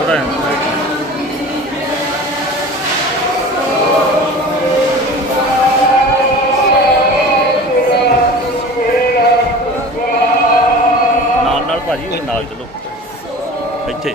ਥੋੜਾ ਨਾਲ ਨਾਲ ਭਾਜੀ ਉਹ ਨਾਲ ਚਲੋ। ਇੱਥੇ।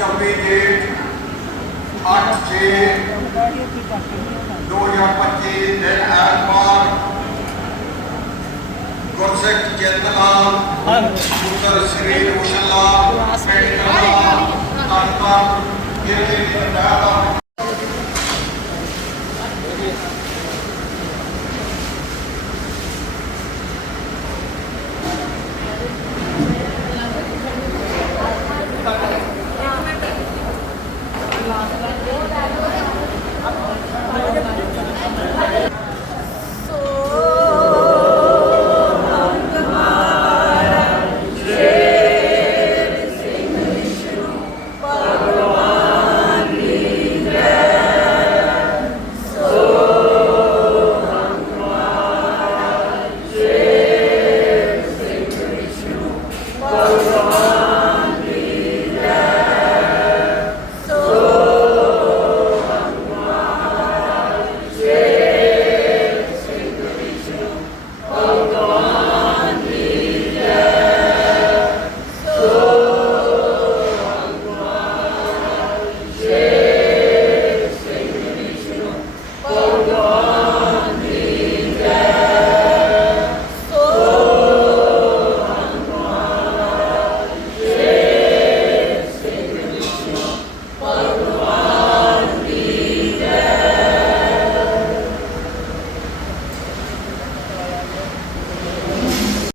26 ਡੇਟ 8 6 2025 ਦਿਨ ਐਤਵਾਰ ਗੁਰਸਿੱਖ ਚੇਤਨਾਮ ਪੁੱਤਰ ਸ੍ਰੀ ਮੁਸ਼ੱਲਾ ਪਿੰਡ ਕਲਾ ਧੰਨਵਾਦ। ਇਹ ਦਾਦਾ Lord.